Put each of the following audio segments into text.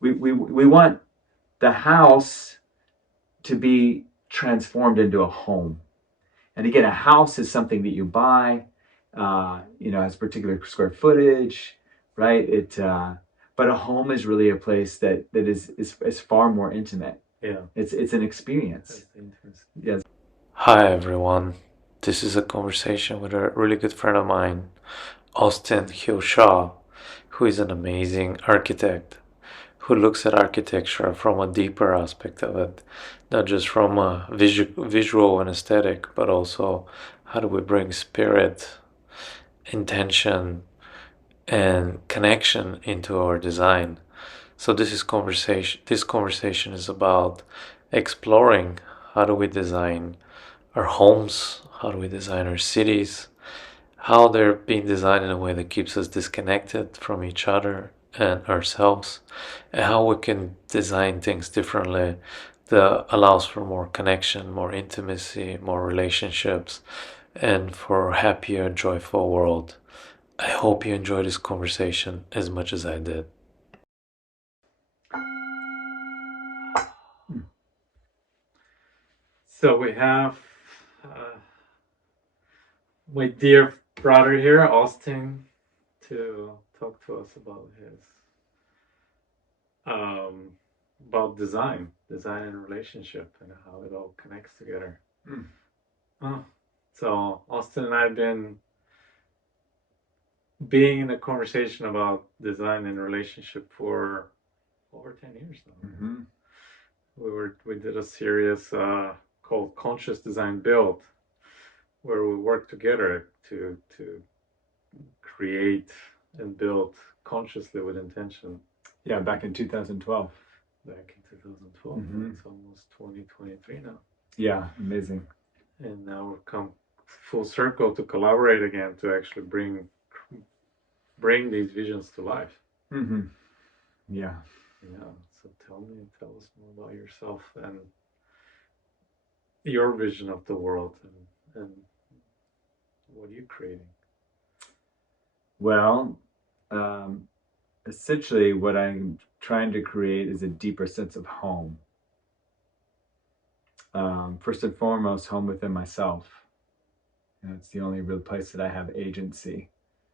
we want the house to be transformed into a home. And again, a house is something that you buy, has particular square footage, right? But a home is really a place that is far more intimate. Yeah, It's an experience. that's the intimacy. Yes. Hi everyone. This is a conversation with a really good friend of mine, Austin Hill Shaw, who is an amazing architect who looks at architecture from a deeper aspect of it, not just from a visual and aesthetic, but also how do we bring spirit, intention, and connection into our design. So this conversation is about exploring how do we design our homes, how do we design our cities, how they're being designed in a way that keeps us disconnected from each other and ourselves, and how we can design things differently that allows for more connection, more intimacy, more relationships, and for a happier, joyful world. I hope you enjoy this conversation as much as I did. So we have uh, my dear brother here, Austin, to talk to us about his um, about design and relationship, and how it all connects together. Mm. Oh, so Austin and I have been being in a conversation about design and relationship for over 10 years now. Mm-hmm. We did a series called Conscious Design Build, where we worked together to create and build consciously with intention. Yeah, back in 2012. Back in 2012. Mm-hmm. It's almost 2023 now. Yeah, amazing. And now we've come full circle to collaborate again to actually bring these visions to life. Mm-hmm. Yeah. Yeah. So tell us more about yourself and your vision of the world, and what are you creating? Well, essentially, what I'm trying to create is a deeper sense of home. First and foremost, home within myself. It's the only real place that I have agency.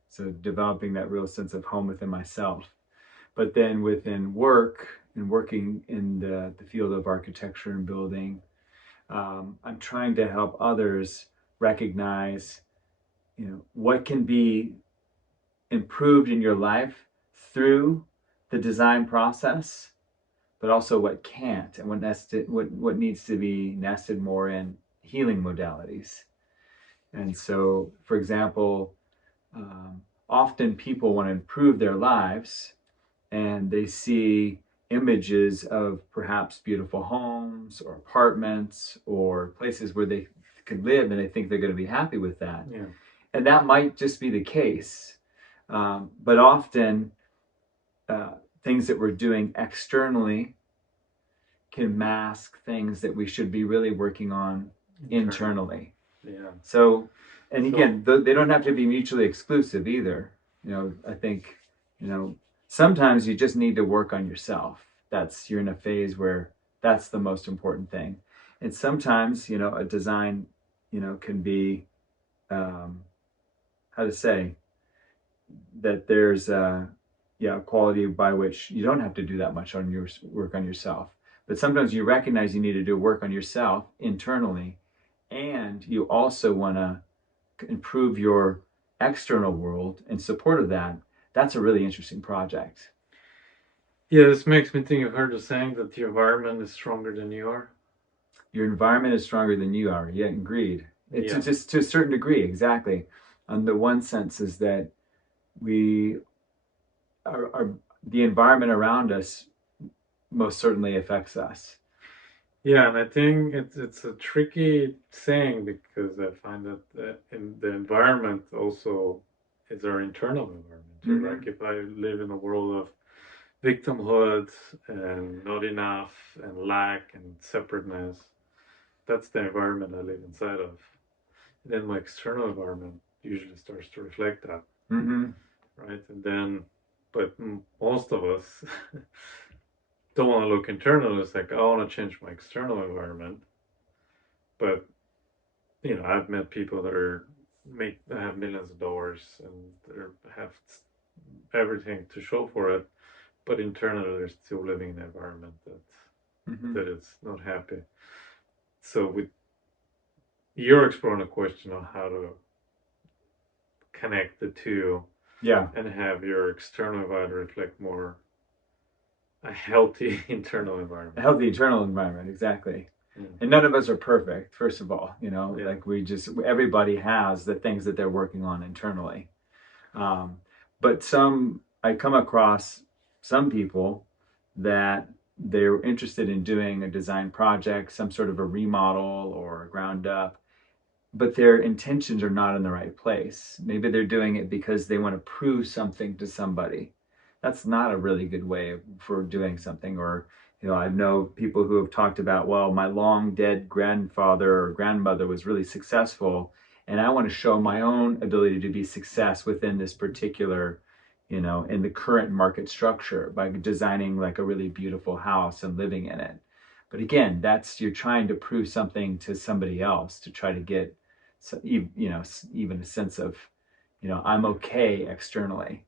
So developing that real sense of home within myself. But then within work and working in the field of architecture and building, I'm trying to help others recognize, what can be improved in your life through the design process, but also what can't, and what needs to be nested more in healing modalities. And so, for example, often people want to improve their lives, and they see images of perhaps beautiful homes or apartments or places where they could live, and they think they're going to be happy with that. Yeah. And that might just be the case. But often, uh, things that we're doing externally can mask things that we should be really working on internally. Yeah. So, and again, they don't have to be mutually exclusive either. I think, sometimes you just need to work on yourself. You're in a phase where that's the most important thing. And sometimes, a design, can be, how to say, that there's a quality by which you don't have to do that much on your work on yourself. But sometimes you recognize you need to do work on yourself internally, and you also want to improve your external world in support of that. That's a really interesting project. Yeah, this makes me think. You've heard the saying that the environment is stronger than you are. Your environment is stronger than you are. Yeah, agreed. It's Yeah. just to a certain degree, exactly. The one sense is that we are the environment around us most certainly affects us. Yeah, and I think it's a tricky saying, because I find that in the environment also is our internal environment too. Mm-hmm. Like if I live in a world of victimhood and not enough and lack and separateness, that's the environment I live inside of. And then my external environment usually starts to reflect that, Mm-hmm. right? And then, but most of us don't want to look internal. It's like I want to change my external environment, but I've met people that have millions of dollars and they have everything to show for it, but internally they're still living in an environment that is not happy. So you're exploring a question on how to connect the two, Yeah, and have your external environment reflect more a healthy internal a environment. healthy internal environment, exactly. And none of us are perfect, first of all. Like everybody has the things that they're working on internally. But I come across some people that they're interested in doing a design project, some sort of a remodel or a ground up, but their intentions are not in the right place. Maybe they're doing it because they want to prove something to somebody. That's not a really good way for doing something. Or, I know people who have talked about, well, my long dead grandfather or grandmother was really successful, and I want to show my own ability to be success within this particular, in the current market structure by designing like a really beautiful house and living in it. But again, you're trying to prove something to somebody else to try to get, even a sense of, I'm okay externally.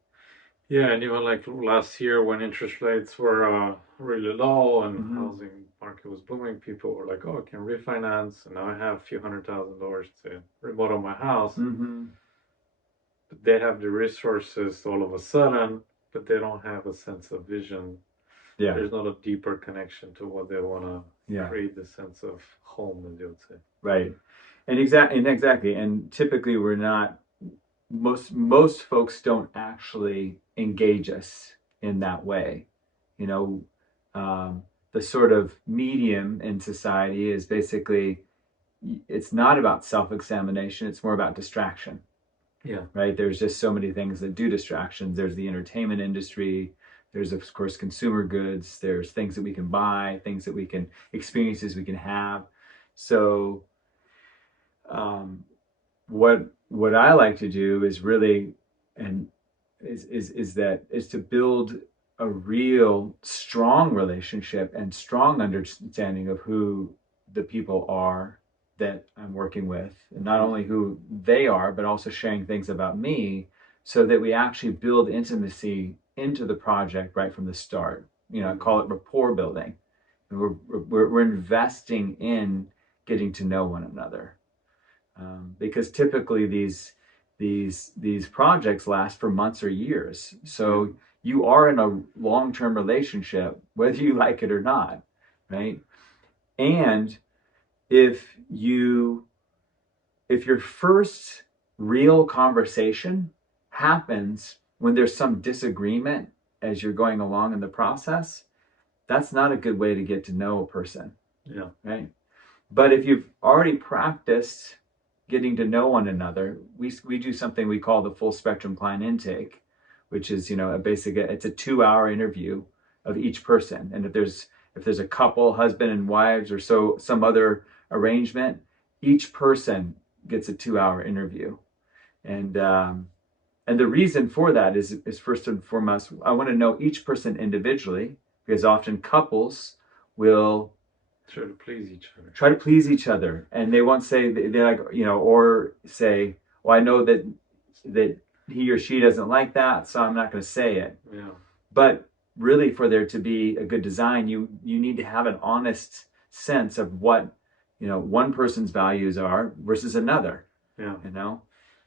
Yeah, and even like last year when interest rates were really low and housing market was booming, people were like, "Oh, I can refinance, and now I have a few $100,000 to remodel my house." But they have the resources all of a sudden, but they don't have a sense of vision. Yeah. There's not a deeper connection to what they want to create, the sense of home, as you would say. Right. And exactly. And typically we're not, most folks don't actually engage us in that way. The sort of medium in society is basically, it's not about self-examination, it's more about distraction. Yeah. Right. There's just so many things that do distractions. There's the entertainment industry. There's, of course, consumer goods. There's things that we can buy, experiences we can have. So what I like to do is really, and is to build a real strong relationship and strong understanding of who the people are that I'm working with, and not only who they are, but also sharing things about me, so that we actually build intimacy into the project right from the start. I call it rapport building. And we're investing in getting to know one another, because typically these projects last for months or years. So you are in a long-term relationship, whether you like it or not, right? And if your first real conversation happens when there's some disagreement as you're going along in the process, that's not a good way to get to know a person. Yeah. Right? But if you've already practiced getting to know one another, we do something we call the full spectrum client intake, which is, it's a 2-hour interview of each person. And if there's a couple, husband and wives, or some other arrangement, each person gets a 2-hour interview. And the reason for that is first and foremost, I want to know each person individually, because often couples will try to please each other, and they won't say, they're like, or say, well, I know that he or she doesn't like that, so I'm not going to say it. Yeah. But really, for there to be a good design, you need to have an honest sense of what one person's values are versus another. Yeah.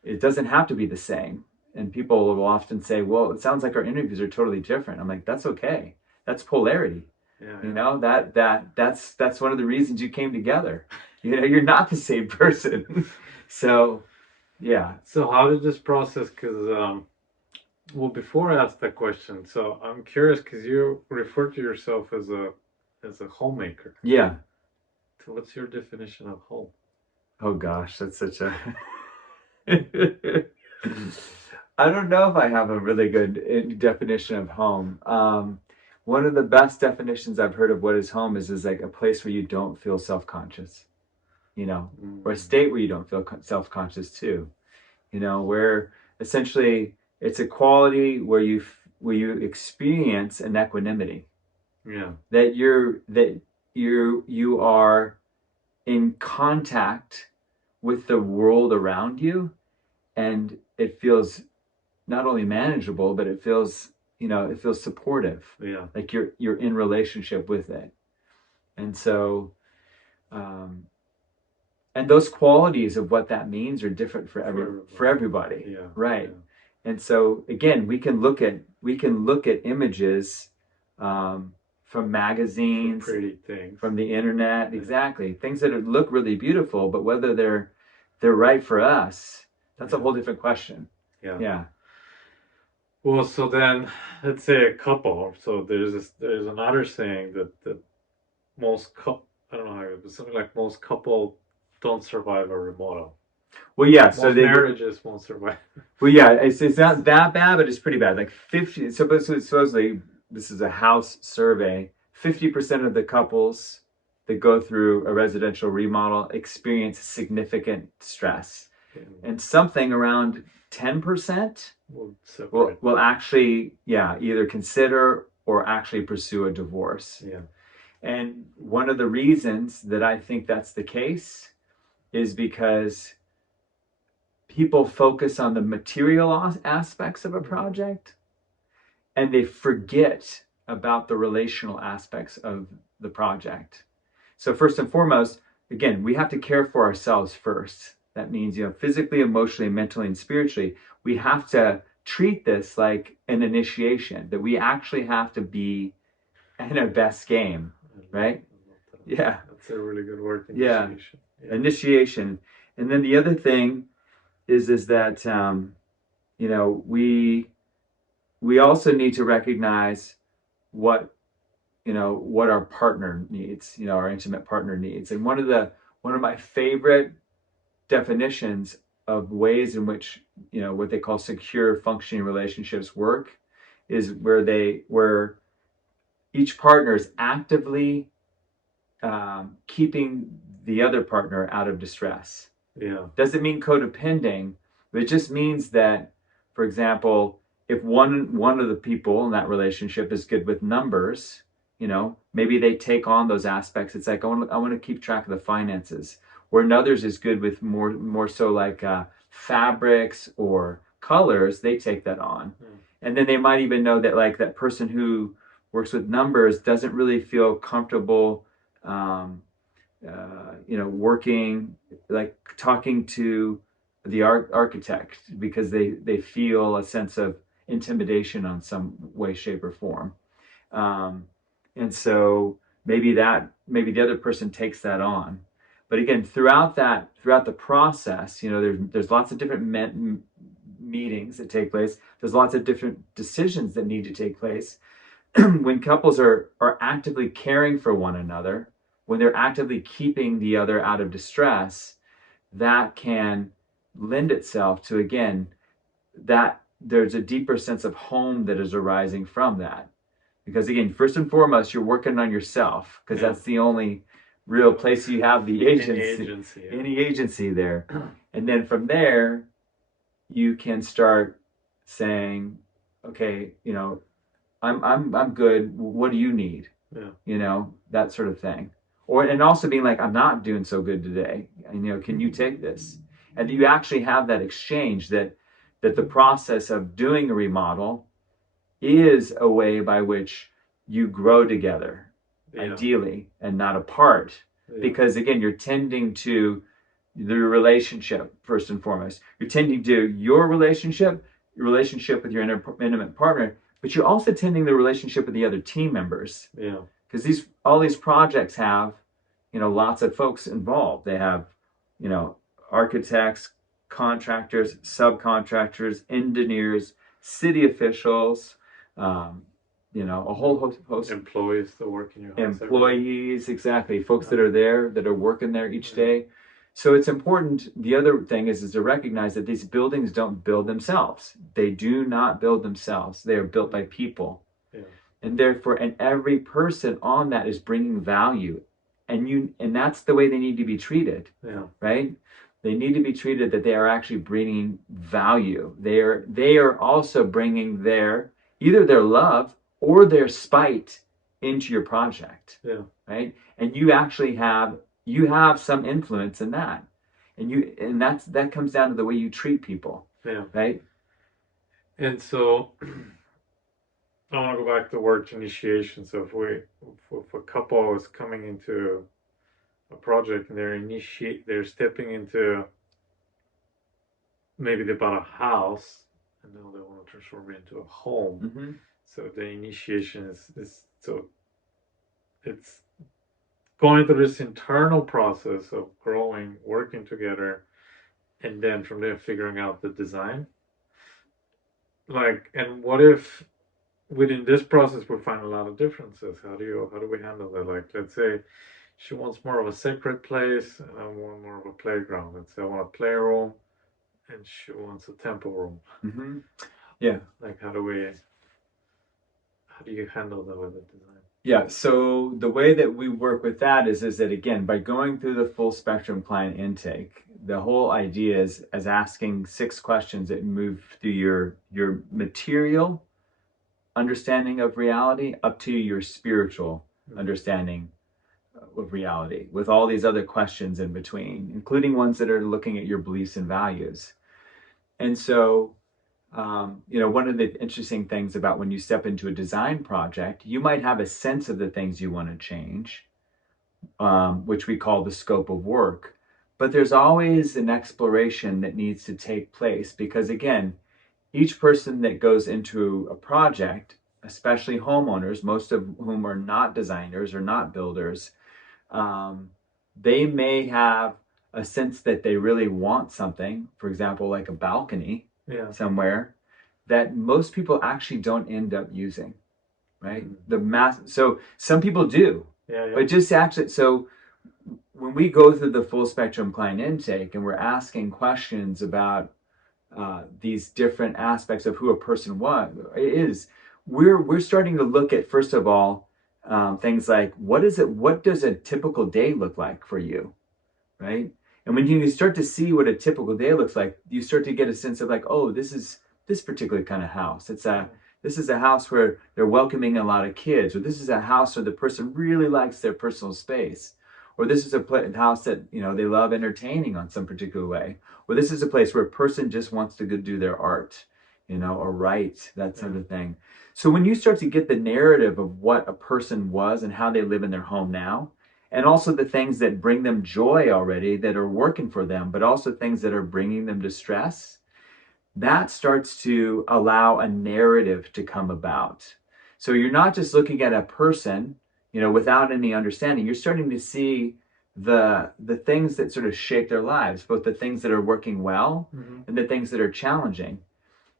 It doesn't have to be the same. And people will often say, well, it sounds like our interviews are totally different. I'm like, that's okay. That's polarity. Yeah. That's one of the reasons you came together. You're not the same person. So, yeah. So how did this process? Because before I ask that question, so I'm curious because you refer to yourself as a homemaker. Yeah. So what's your definition of home? Oh gosh, that's such a. I don't know if I have a really good definition of home. One of the best definitions I've heard of what is home is like a place where you don't feel self-conscious, or a state where you don't feel self-conscious too, where essentially it's a quality where you experience an equanimity, Yeah. that you are in contact with the world around you, and it feels not only manageable, but it feels, it feels supportive. Yeah. Like you're in relationship with it. And so um, and those qualities of what that means are different for everybody. Yeah. Right. Yeah. And so again, we can look at images from magazines, pretty things, from the internet, exactly, things that look really beautiful, but whether they're right for us, that's a whole different question. Yeah. Yeah. Well, so then let's say a couple. So there's another saying that most I don't know how but something like most couple don't survive a remodel. Well, yeah. Most So marriages won't survive. well, yeah. It's not that bad, but it's pretty bad. Like 50. So supposedly, this is a house survey. 50% of the couples that go through a residential remodel experience significant stress, and something around 10% will actually, either consider or actually pursue a divorce. Yeah. And one of the reasons that I think that's the case is because people focus on the material aspects of a project, and they forget about the relational aspects of the project. So first and foremost, again, we have to care for ourselves first. That means, physically, emotionally, mentally, and spiritually, we have to treat this like an initiation, that we actually have to be in our best game, right? Yeah. That's a really good word, initiation. Yeah. Initiation. And then the other thing is that, we also need to recognize what our partner needs, our intimate partner needs. And one of my favorite definitions of ways in which, what they call secure functioning relationships work is where each partner is actively keeping the other partner out of distress. Yeah. Doesn't mean codepending, but it just means that, for example, if one of the people in that relationship is good with numbers, maybe they take on those aspects. It's like, I want to keep track of the finances. Where another's is good with more so like fabrics or colors, they take that on. And then they might even know that, like, that person who works with numbers doesn't really feel comfortable working, like talking to the architect, because they feel a sense of intimidation on some way, shape, or form. And so maybe the other person takes that on. But again, throughout the process, there's lots of different meetings that take place. There's lots of different decisions that need to take place. When couples are actively caring for one another, when they're actively keeping the other out of distress, that can lend itself to, again, that there's a deeper sense of home that is arising from that. Because again, first and foremost, you're working on yourself, because that's the only real place you have the any agency there. And then from there, you can start saying, okay, I'm good. What do you need? Yeah. That sort of thing. And also being like, I'm not doing so good today. Can you take this? And you actually have that exchange, that the process of doing a remodel is a way by which you grow together, ideally, and not apart. Because again, you're tending to the relationship first and foremost. You're tending to your relationship with your intimate partner, but you're also tending the relationship with the other team members. Yeah. Because all these projects have, lots of folks involved. They have, architects, contractors, subcontractors, engineers, city officials, a whole host. Employees that work in your house. Employees, exactly. Folks that are there, that are working there each day. So it's important. The other thing is to recognize that these buildings don't build themselves. They do not build themselves. They are built by people. Yeah. And therefore, and every person on that is bringing value. And that's the way they need to be treated. Yeah. Right? They need to be treated that they are actually bringing value. They are also bringing either their love or their spite into your project, Yeah. right? And you actually have some influence in that, and that comes down to the way you treat people, Yeah. right? And so I want to go back to the word initiation. So if a couple is coming into a project and they're stepping into, maybe they bought a house and now they want to transform it into a home. Mm-hmm. So the initiation is so it's going through this internal process of growing, working together, and then from there figuring out the design. Like, and what if within this process we find a lot of differences? How do we handle that? Like, let's say she wants more of a sacred place, and I want more of a playground. Let's say I want a playroom, and she wants a temple room. Mm-hmm. Yeah. Like, how do you handle that with the design? Yeah, so the way that we work with that is that, again, by going through the full spectrum client intake, the whole idea is as asking 6 questions that move through your material understanding of reality up to your spiritual understanding of reality, with all these other questions in between, including ones that are looking at your beliefs and values. And so one of the interesting things about when you step into a design project, you might have a sense of the things you want to change, which we call the scope of work. But there's always an exploration that needs to take place because, again, each person that goes into a project, especially homeowners, most of whom are not designers or not builders, they may have a sense that they really want something, for example, like a balcony somewhere, that most people actually don't end up using, right? So some people do, but just actually, so when we go through the full spectrum client intake and we're asking questions about these different aspects of who a person is, we're starting to look at, first of all, things like what does a typical day look like for you, right? And when you start to see what a typical day looks like, you start to get a sense of like, oh, this is this particular kind of house. This is a house where they're welcoming a lot of kids, or this is a house where the person really likes their personal space, or this is a house that they love entertaining on some particular way, or this is a place where a person just wants to go do their art, or write, that sort of thing. So when you start to get the narrative of what a person was and how they live in their home now, and also the things that bring them joy already that are working for them, but also things that are bringing them distress, that starts to allow a narrative to come about. So you're not just looking at a person, without any understanding. You're starting to see the things that sort of shape their lives, both the things that are working well and the things that are challenging.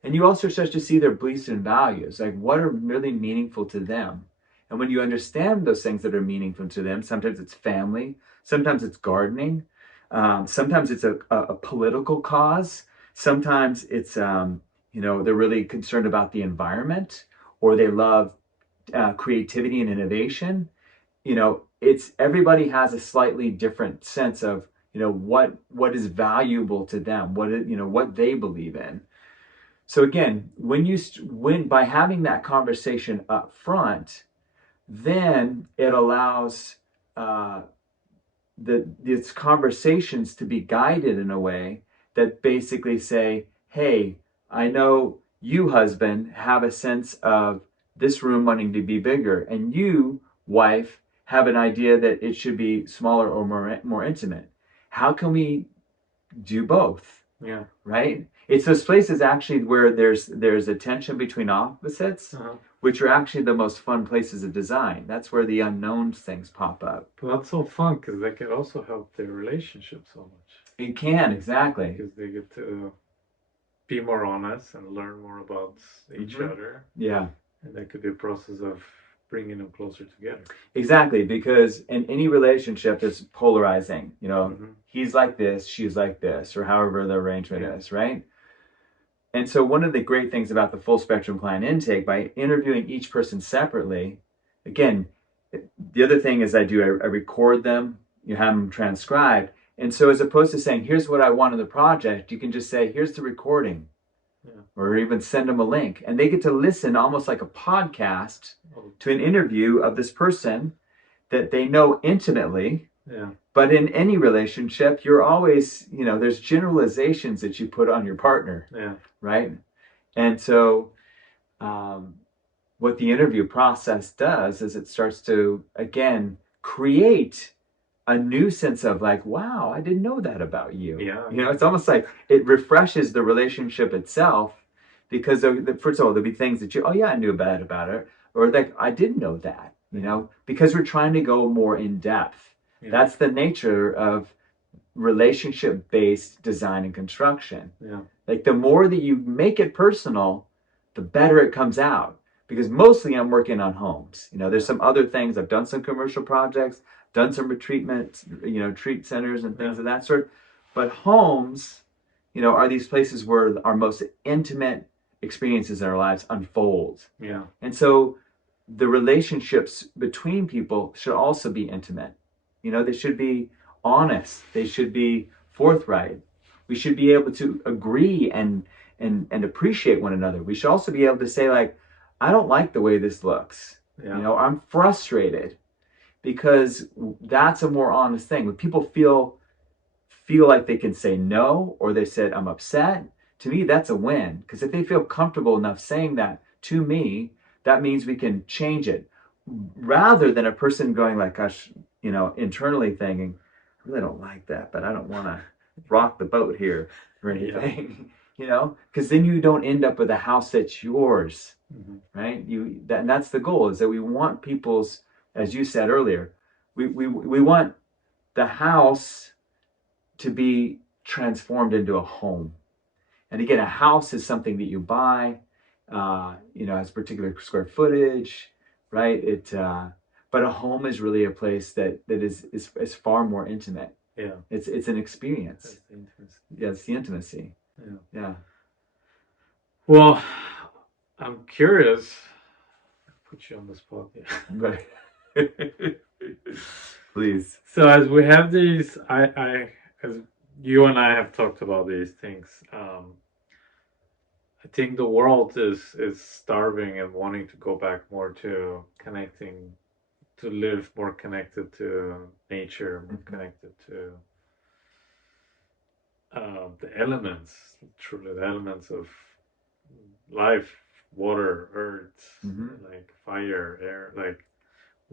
And you also start to see their beliefs and values, like what are really meaningful to them. And when you understand those things that are meaningful to them, sometimes it's family, sometimes it's gardening, sometimes it's a political cause, sometimes it's they're really concerned about the environment, or they love creativity and innovation. It's everybody has a slightly different sense of what is valuable to them, what they believe in. So again, when by having that conversation up front, then it allows these conversations to be guided in a way that basically say, hey, I know you, husband, have a sense of this room wanting to be bigger, and you, wife, have an idea that it should be smaller or more intimate. How can we do both? Yeah. Right? It's those places actually where there's a tension between opposites, which are actually the most fun places of design. That's where the unknown things pop up. But that's so fun because they can also help their relationship so much. It can, exactly. Because they get to be more honest and learn more about each other. Yeah. And that could be a process of bringing them closer together. Exactly, because in any relationship that's polarizing, he's like this, she's like this, or however the arrangement is, right? And so one of the great things about the full spectrum client intake, by interviewing each person separately, again, the other thing is I record them, you have them transcribed. And so as opposed to saying, here's what I want in the project, you can just say, here's the recording. or even send them a link, and they get to listen almost like a podcast to an interview of this person that they know intimately. But in any relationship, you're always, there's generalizations that you put on your partner, right? And so what the interview process does is it starts to, again, create a new sense of like, wow, I didn't know that about you. It's almost like it refreshes the relationship itself, because first of all, there'll be things that I knew about her, or like, I didn't know that, because we're trying to go more in depth. That's the nature of relationship-based design and construction. Like, the more that you make it personal, the better it comes out. Because mostly I'm working on homes. There's some other things. I've done some commercial projects, done some retreat centers and things of that sort. But homes, are these places where our most intimate experiences in our lives unfold. And so the relationships between people should also be intimate. They should be honest. They should be forthright. We should be able to agree and appreciate one another. We should also be able to say, like, I don't like the way this looks. I'm frustrated, because that's a more honest thing. When people feel like they can say no, or they said, I'm upset, to me, that's a win. Because if they feel comfortable enough saying that to me, that means we can change it. Rather than a person going like, gosh, internally thinking, I really don't like that, but I don't want to rock the boat here or anything. Because then you don't end up with a house that's yours, right? And that's the goal, is that we want people's, as you said earlier, we want the house to be transformed into a home. And again, a house is something that you buy, has particular square footage, right? But a home is really a place that is far more intimate. It's an experience. It's the intimacy. Well, I'm curious. Put you on the spot here. Right. Please. So as we have these, as you and I have talked about these things, I think the world is starving and wanting to go back more to connecting, to live more connected to nature, more connected to the elements, truly the elements of life, water, earth, like fire, air. Like,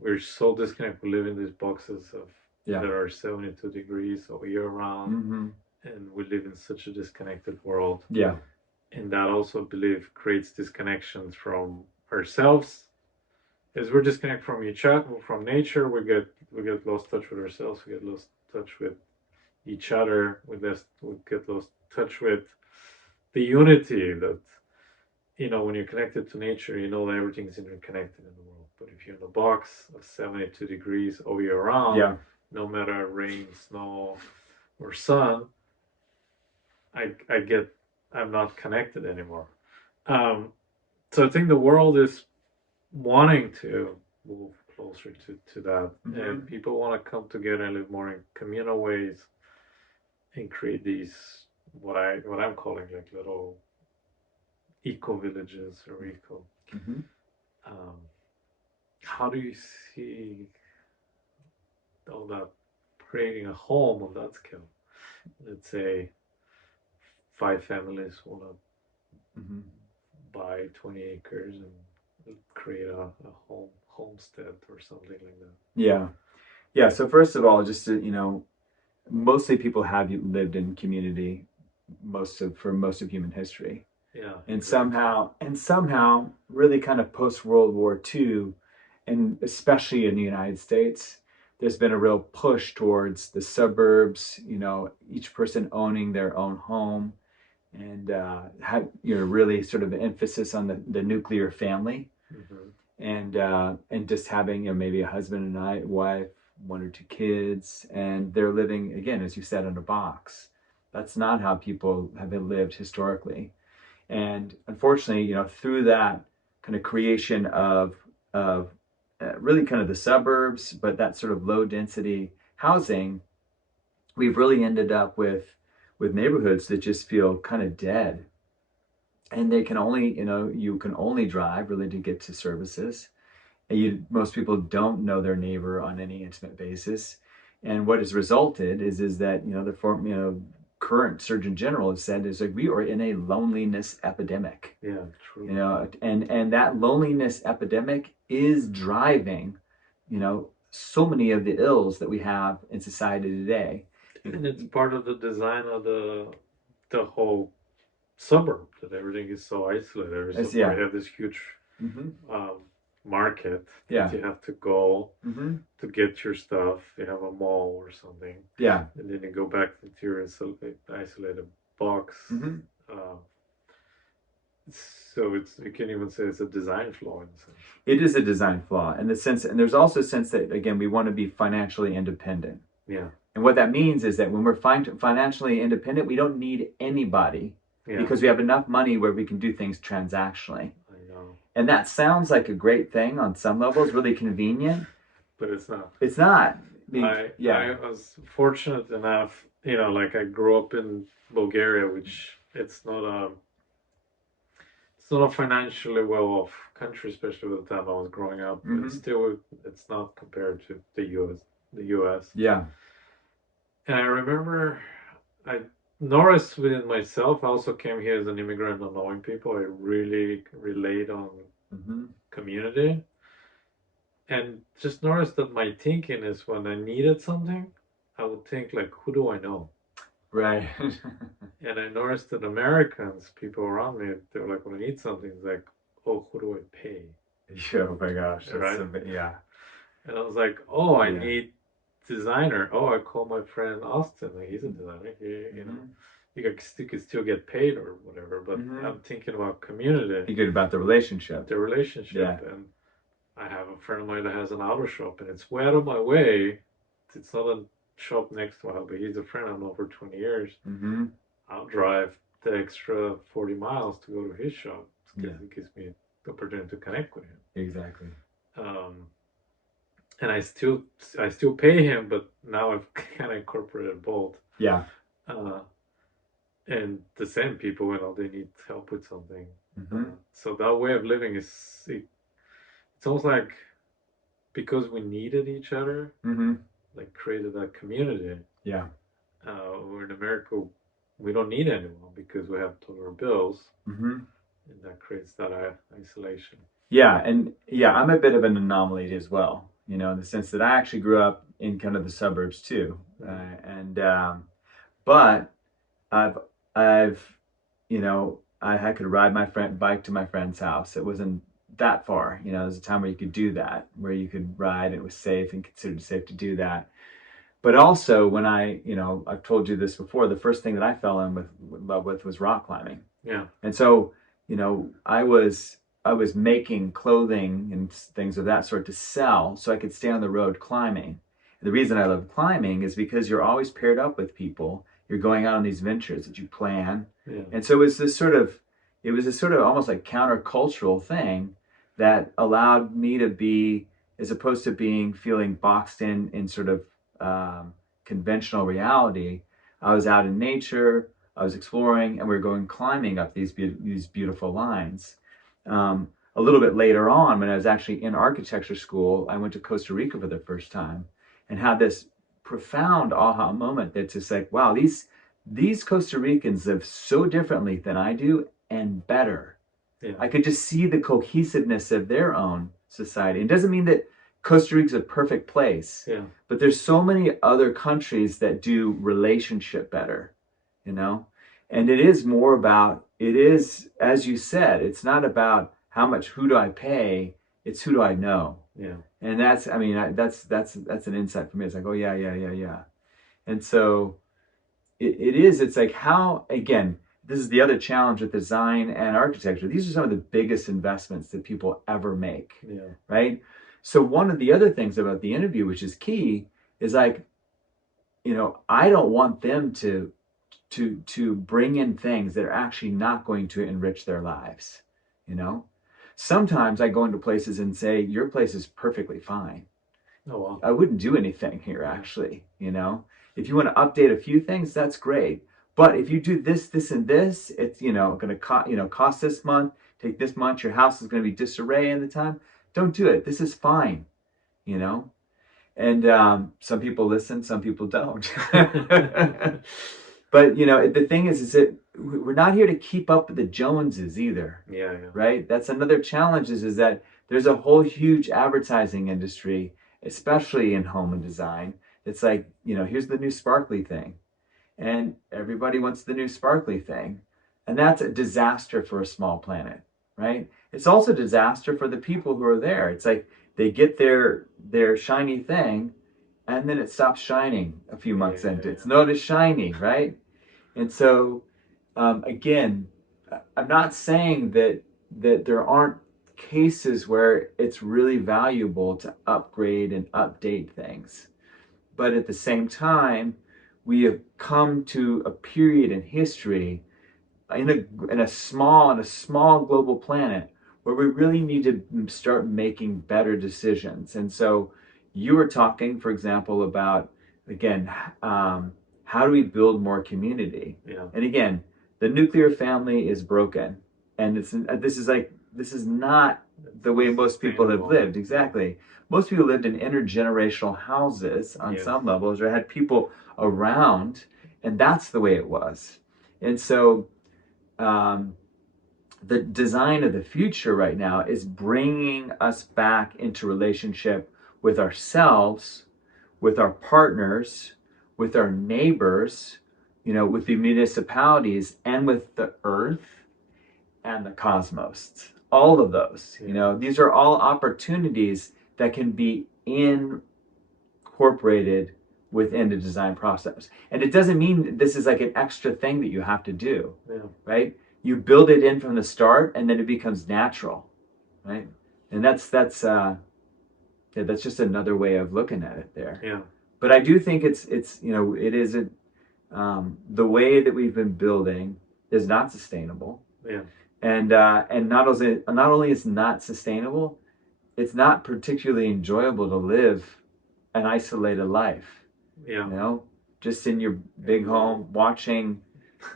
we're so disconnected. We live in these boxes of that are 72 degrees all year round, and we live in such a disconnected world. And that also, I believe, creates disconnections from ourselves. As we're disconnected from each other, from nature, we get lost touch with ourselves. We get lost touch with each other. We get lost touch with the unity that, when you're connected to nature, that everything's interconnected in the world. But if you're in a box of 72 degrees all year round, no matter rain, snow, or sun, I'm not connected anymore. So I think the world is wanting to move closer to that, and people want to come together and live more in communal ways, and create these what I'm calling like little eco villages or eco. How do you see all that, creating a home on that scale? Let's say 5 families want to buy 20 acres and create a homestead or something like that. Yeah. So first of all, just to, mostly people have lived in community for most of human history. And somehow, really kind of post World War II, and especially in the United States, there's been a real push towards the suburbs, each person owning their own home, and really sort of an emphasis on the nuclear family, and just having maybe a husband and wife, 1 or 2 kids, and they're living, again, as you said, in a box. That's not how people have lived historically. And unfortunately, through that kind of creation of really kind of the suburbs, but that sort of low density housing, we've really ended up with neighborhoods that just feel kind of dead. and they can only, you can only drive really to get to services. And most people don't know their neighbor on any intimate basis. And what has resulted is that, the current Surgeon General has said is like we are in a loneliness epidemic. Yeah, true. And that loneliness epidemic is driving, so many of the ills that we have in society today. And it's part of the design of the whole suburb, that everything is so isolated. Every suburb you have this huge market that you have to go to get your stuff. You have a mall or something. Yeah. And then you go back into your isolated box. So you can't even say it's a design flaw in a sense. It is a design flaw in the sense, and there's also a sense that, again, we want to be financially independent. Yeah. And what that means is that when we're financially independent, we don't need anybody because we have enough money where we can do things transactionally. I know. And that sounds like a great thing on some levels, really convenient. But it's not. It's not. I was fortunate enough, like I grew up in Bulgaria, which it's not a financially well-off country, especially at the time I was growing up. But still, it's not compared to the U.S. Yeah. And I remember I noticed within myself, I also came here as an immigrant, not knowing people. I really relate on community. And just noticed that my thinking is when I needed something, I would think like, who do I know? Right. And I noticed that Americans, people around me, they were like, when I need something, it's like, oh, who do I pay? Oh my gosh. That's right? Yeah. And I was like, oh, I need designer. Oh, I call my friend Austin. Like, he's a designer. You could still get paid or whatever. But I'm thinking about community. Thinking about the relationship. Yeah. And I have a friend of mine that has an auto shop, and it's way out of my way. It's not a shop next to him, but he's a friend I've known for 20 years. I'll drive the extra 40 miles to go to his shop because it gives me the opportunity to connect with him. Exactly. And I still pay him, but now I've kind of incorporated both. Yeah. And the same people, they need help with something. So that way of living it's almost like because we needed each other, like created that community. Yeah. Where in America, we don't need anyone because we have to pay our bills. And that creates that isolation. Yeah. And I'm a bit of an anomaly as well, in the sense that I actually grew up in kind of the suburbs too. But I could ride my bike to my friend's house. It wasn't that far. There was a time where you could do that, where you could ride. It was safe and considered safe to do that. But also when I've told you this before, the first thing that I fell in love with was rock climbing. Yeah. And so, I was making clothing and things of that sort to sell so I could stay on the road climbing. And the reason I love climbing is because you're always paired up with people. You're going out on these ventures that you plan. Yeah. And so it was a sort of almost like countercultural thing that allowed me to be, as opposed to feeling boxed in sort of conventional reality. I was out in nature, I was exploring, and we were going climbing up these beautiful lines. A little bit later on, when I was actually in architecture school, I went to Costa Rica for the first time and had this profound aha moment that's just like, wow, these Costa Ricans live so differently than I do and better. Yeah. I could just see the cohesiveness of their own society. It doesn't mean that Costa Rica's a perfect place, but there's so many other countries that do relationship better, and it is more about, as you said, it's not about who do I pay, it's who do I know. Yeah. And that's an insight for me. It's like, oh yeah. And so it's like how, again, this is the other challenge with design and architecture. These are some of the biggest investments that people ever make, right? So one of the other things about the interview, which is key, is like, I don't want them to bring in things that are actually not going to enrich their lives, Sometimes I go into places and say, your place is perfectly fine. Oh, wow. I wouldn't do anything here, actually, If you want to update a few things, that's great. But if you do this, this, and this, it's going to cost this month. Take this month. Your house is going to be disarray in the time. Don't do it. This is fine. And some people listen, some people don't. But the thing is that we're not here to keep up with the Joneses either. Yeah. Right? That's another challenge. Is that there's a whole huge advertising industry, especially in home and design. It's like here's the new sparkly thing, and everybody wants the new sparkly thing, and that's a disaster for a small planet. Right? It's also a disaster for the people who are there. It's like they get their shiny thing, and then it stops shining a few months into. It's not as shiny, right? And so, again, I'm not saying that there aren't cases where it's really valuable to upgrade and update things, but at the same time, we have come to a period in history in a small global planet where we really need to start making better decisions. And so you were talking, for example, about, again, how do we build more community? Yeah. And again, the nuclear family is broken. And this is not the way most people have lived. Exactly. Most people lived in intergenerational houses on some levels, or had people around, and that's the way it was. And so the design of the future right now is bringing us back into relationship with ourselves, with our partners, with our neighbors, with the municipalities, and with the earth and the cosmos. All of those, these are all opportunities that can be incorporated within the design process. And it doesn't mean this is like an extra thing that you have to do, right? You build it in from the start, and then it becomes natural, right? And that's just another way of looking at it there. Yeah. But I do think it is the way that we've been building is not sustainable. Yeah. And not only is not sustainable, it's not particularly enjoyable to live an isolated life. Yeah. Just in your big home watching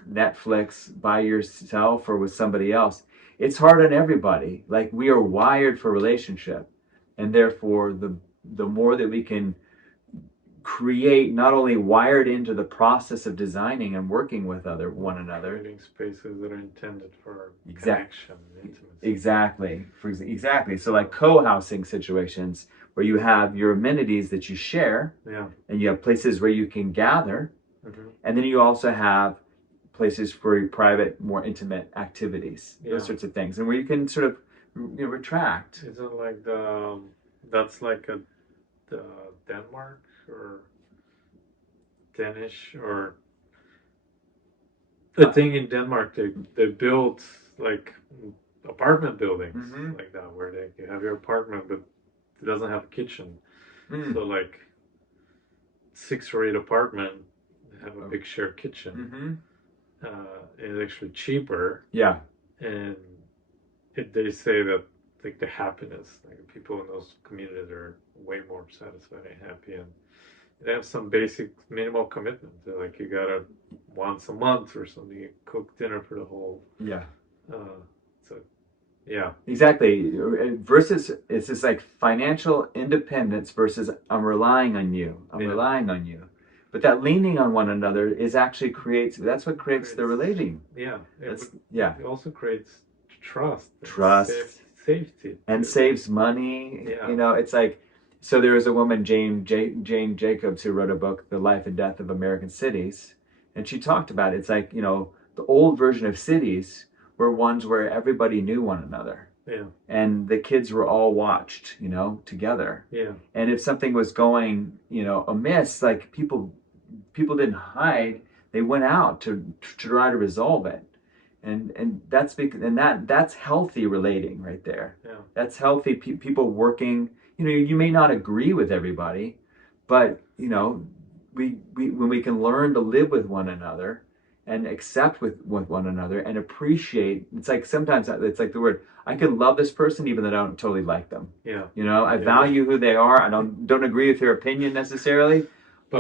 Netflix by yourself or with somebody else. It's hard on everybody. Like, we are wired for relationship, and therefore the more that we can create, not only wired into the process of designing and working with one another, creating spaces that are intended for connection, intimacy. Exactly. So like co-housing situations where you have your amenities that you share, and you have places where you can gather, and then you also have places for private, more intimate activities, those sorts of things, and where you can sort of retract. Isn't like that's like a Denmark or Danish or the thing in Denmark? They built like apartment buildings like that, where you have your apartment, but it doesn't have a kitchen. So like 6 or 8 apartment have a big shared kitchen. It's actually cheaper. Yeah. And they say that like the happiness, like people in those communities are way more satisfied and happy, and they have some basic minimal commitment. Like you gotta once a month or something, you cook dinner for the whole. Yeah. So yeah. Exactly. Versus it's just like financial independence versus I'm relying on you. Relying on you. But that leaning on one another that's what creates the relating. Yeah. It also creates trust. Safety. And saves money. Yeah. It's like, so there was a woman, Jane Jacobs, who wrote a book, The Life and Death of American Cities. And she talked about it. It's like, the old version of cities were ones where everybody knew one another. Yeah. And the kids were all watched, together. Yeah. And if something was going, amiss, like people didn't hide, they went out to try to resolve it. And that's healthy relating right there. Yeah. That's healthy people working. You may not agree with everybody, but when we can learn to live with one another and accept with one another and appreciate. It's like sometimes it's like the word, I can love this person even though I don't totally like them. Yeah. I value who they are. I don't agree with their opinion necessarily,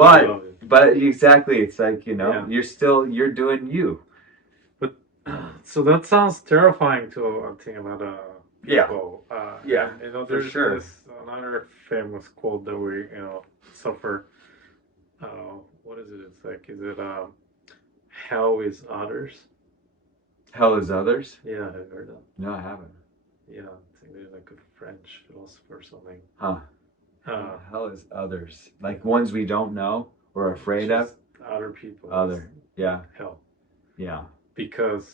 I love it. But exactly, it's like, Yeah. you're doing you. But so that sounds terrifying to I think a lot of Yeah. people. Yeah, And for there's sure. this another famous quote that we suffer. What is it? It's like, is it hell is others? Hell is others? Yeah, I've heard that. No, I haven't. Yeah, I think there's like a French philosopher or something. Huh. Uh, Hell is others. Like ones we don't know or afraid of? just other people. is Other. Yeah. Hell. Yeah. Because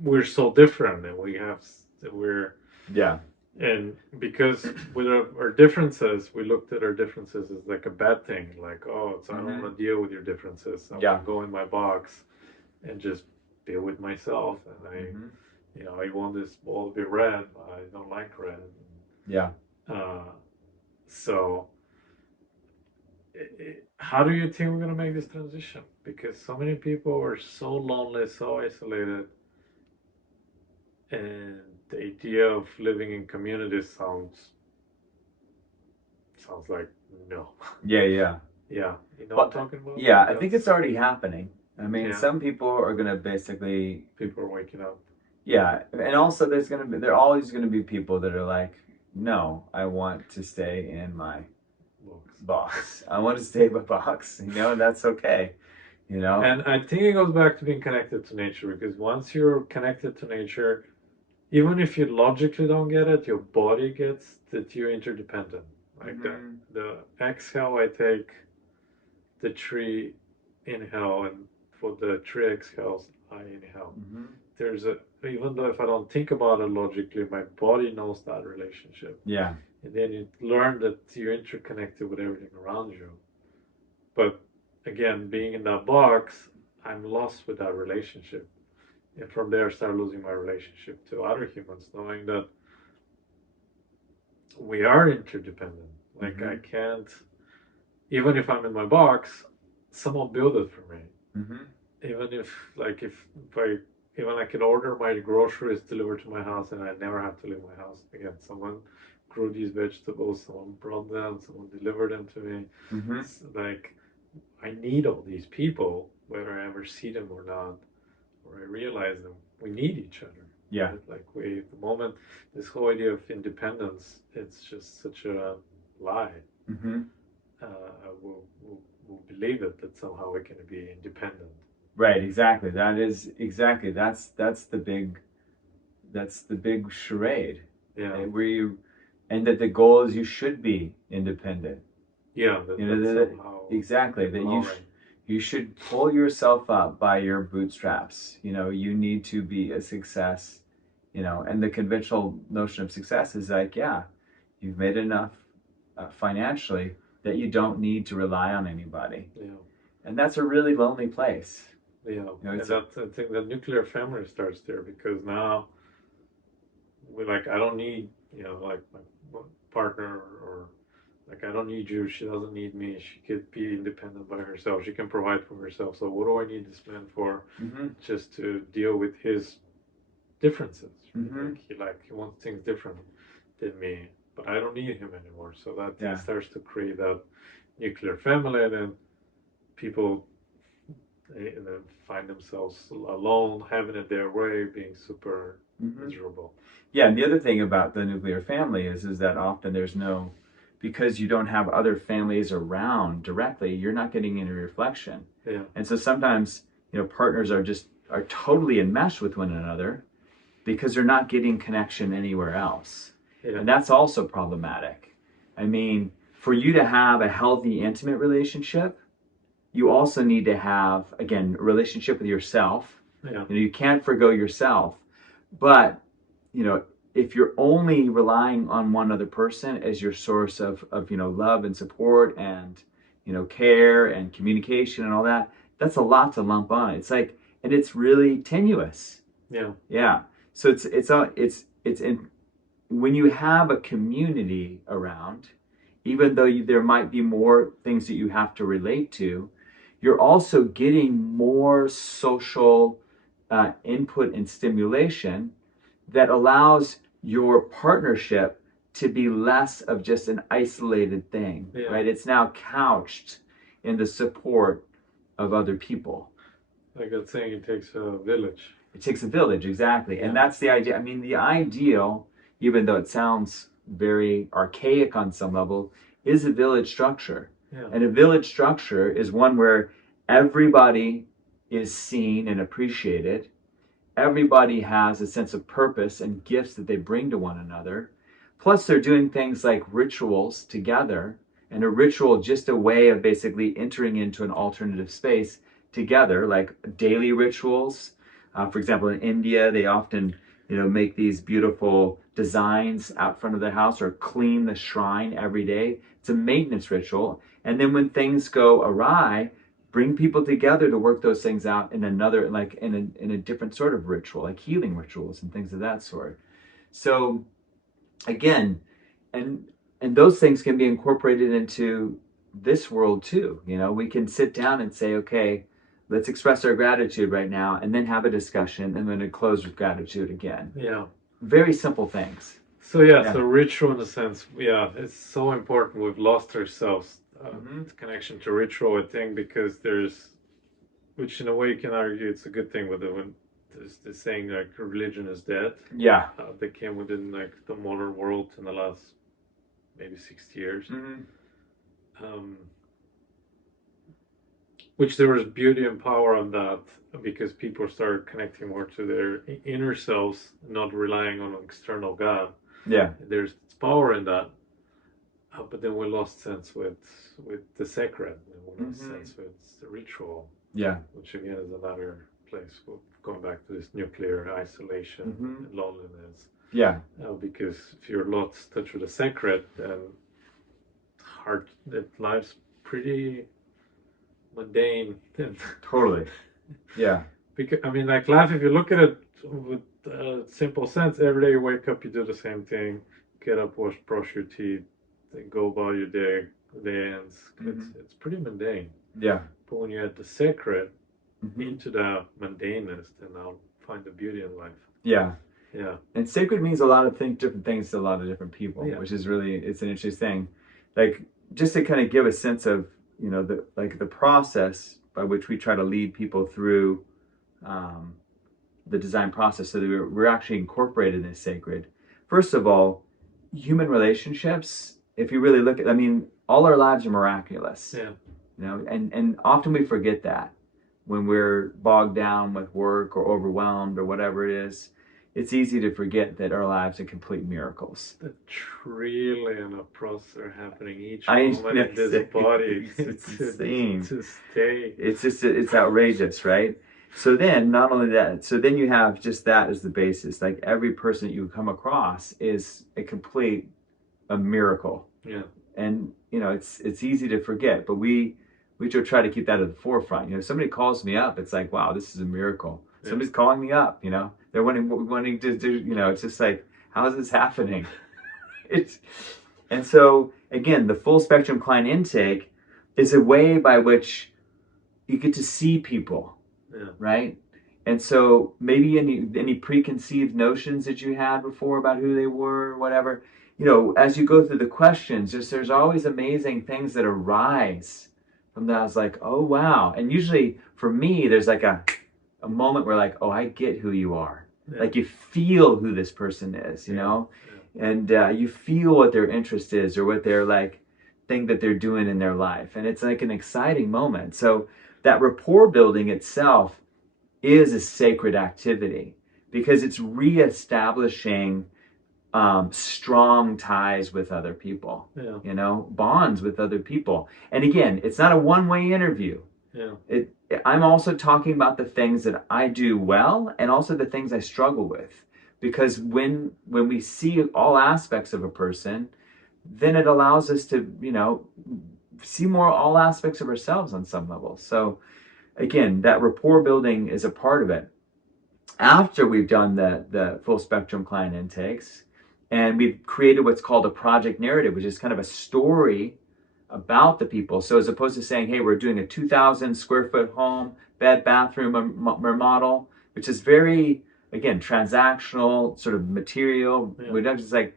we're so different and we're Yeah. and because with our differences, we looked at our differences as like a bad thing, like, oh, so I don't want to deal with your differences. I Yeah. want to go in my box and just be with myself. And I want this ball to be red. I don't like red. Yeah. So how do you think we're going to make this transition? Because so many people are so lonely, so isolated, and the idea of living in communities sounds like no. Yeah, yeah. Yeah, you know Well, what I'm talking about? Yeah, I think it's already happening. I mean, Yeah. some people are going to basically, People are waking up. yeah, and also there are always going to be people that are like, no, I want to stay in my box. I want to stay in my box, and that's okay, And I think it goes back to being connected to nature, because once you're connected to nature, even if you logically don't get it, your body gets that you're interdependent. Like the exhale I take, the tree inhale, and for the tree exhales, I inhale. Even though if I don't think about it logically, my body knows that relationship. Yeah. And then you learn that you're interconnected with everything around you. But again, being in that box, I'm lost with that relationship. And from there, I start losing my relationship to other humans, knowing that we are interdependent. Like I can't, even if I'm in my box, someone build it for me. Even even I can order my groceries delivered to my house, and I never have to leave my house again. Someone grew these vegetables, someone brought them, someone delivered them to me. It's like I need all these people, whether I ever see them or not, or I realize them. We need each other. Yeah. Right? Like at the moment, this whole idea of independence, it's just such a lie. We'll believe it that somehow we can be independent. Right, exactly. That's the big charade. Yeah. And that the goal is you should be independent. Yeah, exactly. That you should pull yourself up by your bootstraps. You need to be a success. And the conventional notion of success is like, yeah, you've made enough financially that you don't need to rely on anybody. Yeah. And that's a really lonely place. Yeah, and I think the nuclear family starts there, because now I don't need like my partner, or like I don't need you. She doesn't need me. She could be independent by herself. She can provide for herself. So what do I need this man for? Just to deal with his differences. Right? He wants things different than me, but I don't need him anymore. So that starts to create that nuclear family, and then people and then find themselves alone, having it their way, being super miserable. Yeah, and the other thing about the nuclear family is that often because you don't have other families around directly, you're not getting any reflection. Yeah. And so sometimes, partners are totally enmeshed with one another because they're not getting connection anywhere else. Yeah. And that's also problematic. I mean, for you to have a healthy, intimate relationship, you also need to have, again, a relationship with yourself. Yeah. You can't forgo yourself. But, if you're only relying on one other person as your source of love and support and, care and communication and all that, that's a lot to lump on. It's like, and it's really tenuous. Yeah. Yeah. So when you have a community around, even though there might be more things that you have to relate to, you're also getting more social input and stimulation that allows your partnership to be less of just an isolated thing, Yeah. right? It's now couched in the support of other people. Like that saying, it takes a village. It takes a village, exactly. Yeah. And that's the idea. I mean, the ideal, even though it sounds very archaic on some level, is a village structure. Yeah. And a village structure is one where everybody is seen and appreciated. Everybody has a sense of purpose and gifts that they bring to one another. Plus, they're doing things like rituals together. And a ritual, just a way of basically entering into an alternative space together, like daily rituals. For example, in India, they often, make these beautiful designs out front of their house or clean the shrine every day. It's a maintenance ritual. And then when things go awry, bring people together to work those things out in another, like in a different sort of ritual, like healing rituals and things of that sort. So again, and those things can be incorporated into this world too. We can sit down and say, okay, let's express our gratitude right now, and then have a discussion, and then close with gratitude again. Yeah. Very simple things. So so ritual in a sense, it's so important. We've lost ourselves, the connection to ritual, I think, because which in a way you can argue it's a good thing when there's this saying like religion is dead. Yeah. That came within like the modern world in the last maybe 60 years. Which there was beauty and power on that, because people started connecting more to their inner selves, not relying on an external God. Yeah. There's power in that. But then we lost sense with the sacred, and we lost sense with the ritual. Yeah. Which again is another place. We're going back to this nuclear isolation and loneliness. Yeah. Because if you're lost touch with the sacred, then life's pretty mundane. Totally. Yeah. Because like life, if you look at it with simple sense, every day you wake up, you do the same thing: get up, brush your teeth, then go about your day. Ends. It's pretty mundane. Yeah. But when you add the sacred into the mundaneness, then I'll find the beauty in life. Yeah. Yeah. And sacred means a lot of different things to a lot of different people, which is really, it's an interesting thing. Like, just to kind of give a sense of, the process by which we try to lead people through the design process, so that we're actually incorporated in sacred. First of all, human relationships, if you really look at, all our lives are miraculous. Yeah. And often we forget that when we're bogged down with work or overwhelmed or whatever it is. It's easy to forget that our lives are complete miracles. The trillion of processes are happening each moment in this body. It's insane. To stay. It's outrageous, right? So then, not only that, so then you have just that as the basis. Like, every person that you come across is a miracle. Yeah. And, it's easy to forget, but we try to keep that at the forefront. If somebody calls me up, it's like, wow, this is a miracle. Yeah. Somebody's calling me up, they're wanting to do, it's just like, how is this happening? And so again, the full spectrum client intake is a way by which you get to see people, right? And so maybe any preconceived notions that you had before about who they were or whatever, as you go through the questions, there's always amazing things that arise from that. I was like, oh, wow. And usually for me, there's like a moment where like, oh, I get who you are. Yeah. Like, you feel who this person is, and you feel what their interest is, or what their thing that they're doing in their life. And it's like an exciting moment. So that rapport building itself is a sacred activity, because it's reestablishing strong ties with other people, bonds with other people. And again, it's not a one-way interview. Yeah. I'm also talking about the things that I do well, and also the things I struggle with. Because when we see all aspects of a person, then it allows us to, see more all aspects of ourselves on some level. So again, that rapport building is a part of it. After we've done the full spectrum client intakes, and we've created what's called a project narrative, which is kind of a story about the people. So as opposed to saying, hey, we're doing a 2,000 square foot home, bed, bathroom remodel, which is very, again, transactional sort of material. Yeah. We're not just like,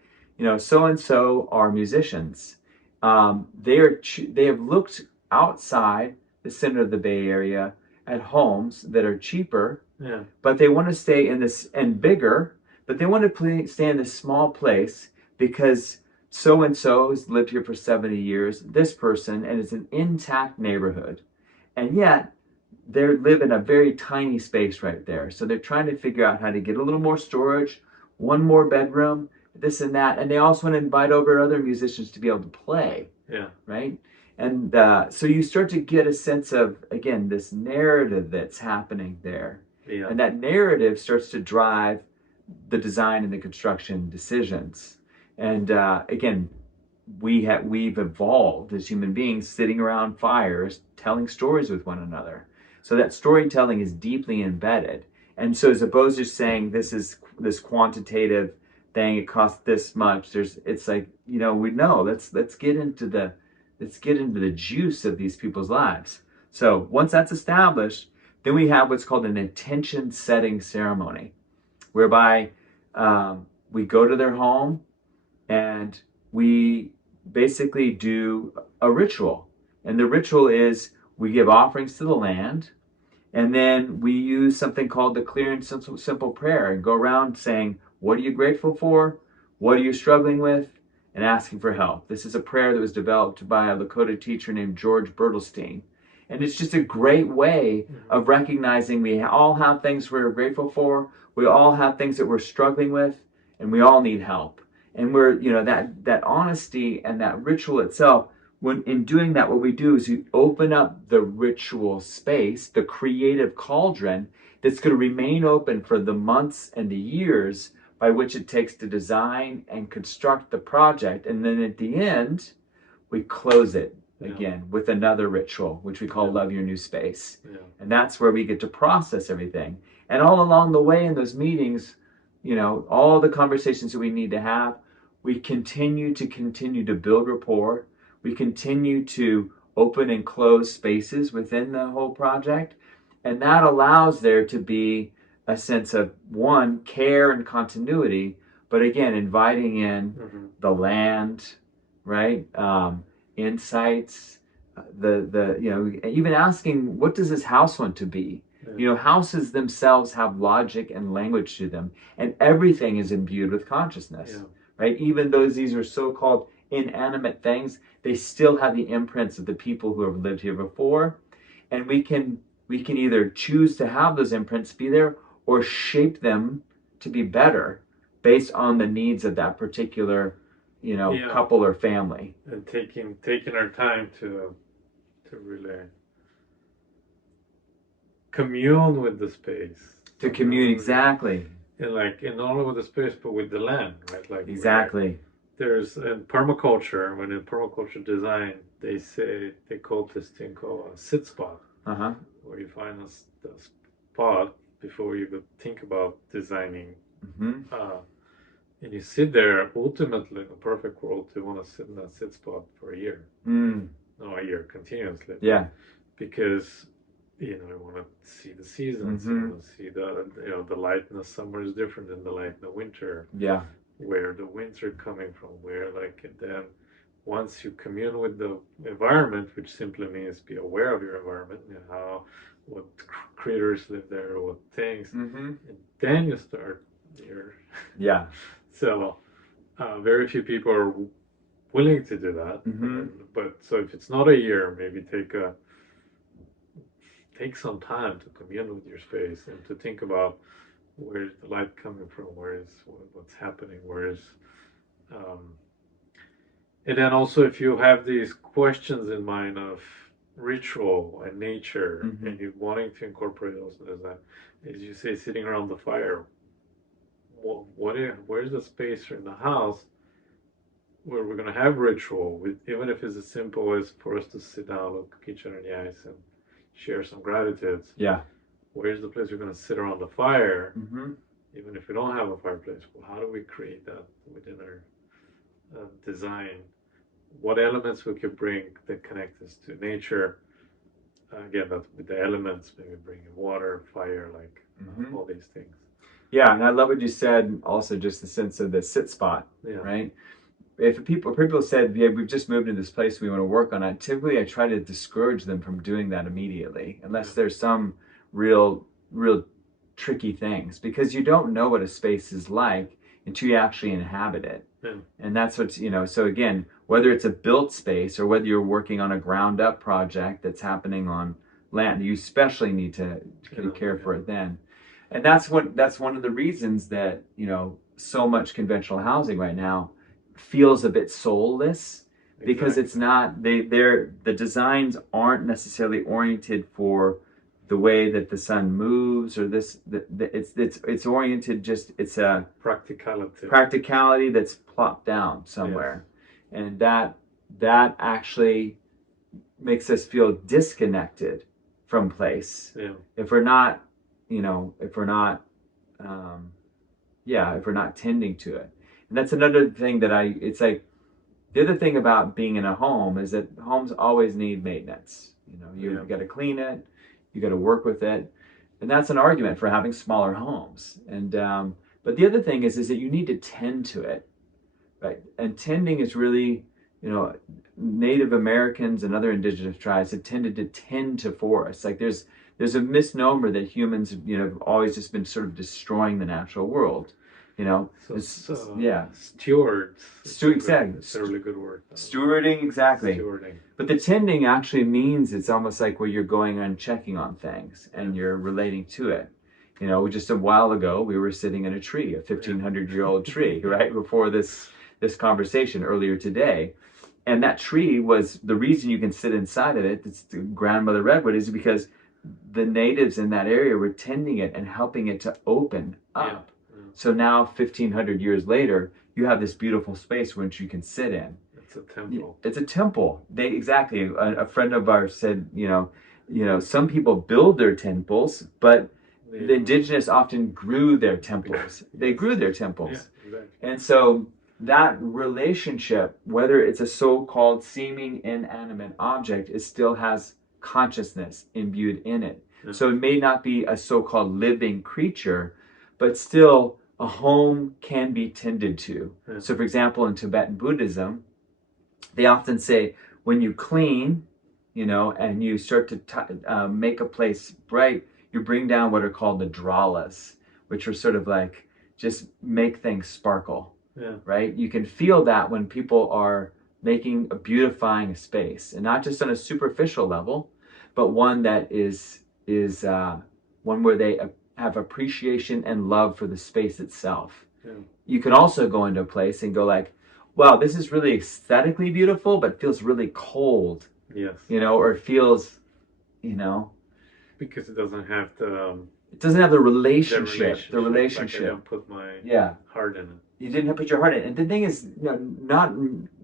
so and so are musicians. They have looked outside the center of the Bay Area at homes that are cheaper, Yeah. but they want to stay in this and bigger, but they want to stay in this small place because so and so has lived here for 70 years, this person, and it's an intact neighborhood. And yet, they live in a very tiny space right there. So they're trying to figure out how to get a little more storage, one more bedroom, this and that. And they also want to invite over other musicians to be able to play. Yeah. Right. And so you start to get a sense of, again, this narrative that's happening there. Yeah. And that narrative starts to drive the design and the construction decisions. And again, we've evolved as human beings sitting around fires telling stories with one another. So that storytelling is deeply embedded. And so as opposed to saying this is this quantitative thing, it costs this much, it's like, we know, let's get into the juice of these people's lives. So once that's established, then we have what's called an intention setting ceremony, whereby we go to their home and we basically do a ritual. And the ritual is we give offerings to the land, and then we use something called the clear and simple prayer and go around saying, what are you grateful for? What are you struggling with? And asking for help. This is a prayer that was developed by a Lakota teacher named George Bertelstein. And it's just a great way of recognizing we all have things we're grateful for, we all have things that we're struggling with, and we all need help. And we're, that honesty and that ritual itself, when in doing that, what we do is you open up the ritual space, the creative cauldron that's going to remain open for the months and the years by which it takes to design and construct the project. And then at the end, we close it again with another ritual, which we call Love Your New Space. Yeah. And that's where we get to process everything. And all along the way in those meetings, all the conversations that we need to have, we continue to build rapport. We continue to open and close spaces within the whole project. And that allows there to be a sense of, one, care and continuity, but again, inviting in the land, right? Insights, even asking, what does this house want to be? Houses themselves have logic and language to them, and everything is imbued with consciousness, right? Even though these are so-called inanimate things, they still have the imprints of the people who have lived here before, and we can either choose to have those imprints be there or shape them to be better based on the needs of that particular, couple or family. And taking our time to really commune with the space. To commune, exactly. And not only with the space, but with the land, right? Exactly. There's in permaculture, when in permaculture design, they call this thing called a sit spot, where you find a spot before you would think about designing. And you sit there. Ultimately, in a perfect world, you want to sit in that sit spot for a year. No, a year continuously. Yeah. Because you want to see the seasons. You want to see the light in the summer is different than the light in the winter. Yeah. Where the winds are coming from, and then once you commune with the environment, which simply means be aware of your environment and what critters live there, what things, and then you start your So very few people are willing to do that. But so if it's not a year, maybe take some time to commune with your space and to think about where's the light coming from, what's happening, and then also if you have these questions in mind of ritual and nature, and you're wanting to incorporate those in design, as you say, sitting around the fire, where's the space in the house where we're going to have ritual, even if it's as simple as for us to sit down, look each other in the eyes, and share some gratitudes. Yeah. Where's the place we're going to sit around the fire, even if we don't have a fireplace? Well, how do we create that within our design? What elements we could bring that connect us to nature? Again, that with the elements, maybe bringing water, fire, all these things. Yeah, and I love what you said. Also, just the sense of the sit spot, Yeah. right? If people said, "Yeah, we've just moved into this place, we want to work on it," typically I try to discourage them from doing that immediately, unless Yeah. there's some real tricky things, because you don't know what a space is like until you actually inhabit it. Yeah. And that's what's, so again, whether it's a built space or whether you're working on a ground up project that's happening on land, you especially need to care for it then. And that's one of the reasons that, so much conventional housing right now feels a bit soulless, because it's not, the designs aren't necessarily oriented for the way that the sun moves, or it's oriented, just it's a practicality that's plopped down somewhere. Yes. And that actually makes us feel disconnected from place. Yeah. If we're not, if we're not if we're not tending to it. And that's another thing that it's like, the other thing about being in a home is that homes always need maintenance. You got to clean it, you got to work with it, and that's an argument for having smaller homes. And but the other thing is that you need to tend to it, right? And tending is really, Native Americans and other indigenous tribes have tended to tend to forests. Like there's a misnomer that humans, have always just been sort of destroying the natural world. Stewards. Exactly. It's a really good word. Stewarding, exactly. Stewarding. But the tending actually means it's almost like where you're going and checking on things and you're relating to it. Just a while ago, we were sitting in a tree, a 1,500-year-old tree, right? Before this conversation earlier today. And that tree was, the reason you can sit inside of it, it's the grandmother redwood, is because the natives in that area were tending it and helping it to open up. Yeah. So now, 1,500 years later, you have this beautiful space which you can sit in. It's a temple. It's a temple. Exactly. A friend of ours said, some people build their temples, but the indigenous often grew their temples. They grew their temples. Yeah, exactly. And so that relationship, whether it's a so-called seeming inanimate object, it still has consciousness imbued in it. Yeah. So it may not be a so-called living creature, but still a home can be tended to. Yeah. So for example, in Tibetan Buddhism, they often say when you clean, and you start to make a place bright, you bring down what are called the dralas, which are sort of like just make things sparkle. Yeah. Right? You can feel that when people are beautifying a space, and not just on a superficial level, but one that is one where they have appreciation and love for the space itself. Yeah. You can also go into a place and go like, wow, this is really aesthetically beautiful, but feels really cold. Yes. Or it feels, because it doesn't have the. It doesn't have the relationship. The relationship. Like I don't put my heart in it. You didn't put your heart in it. And the thing is, not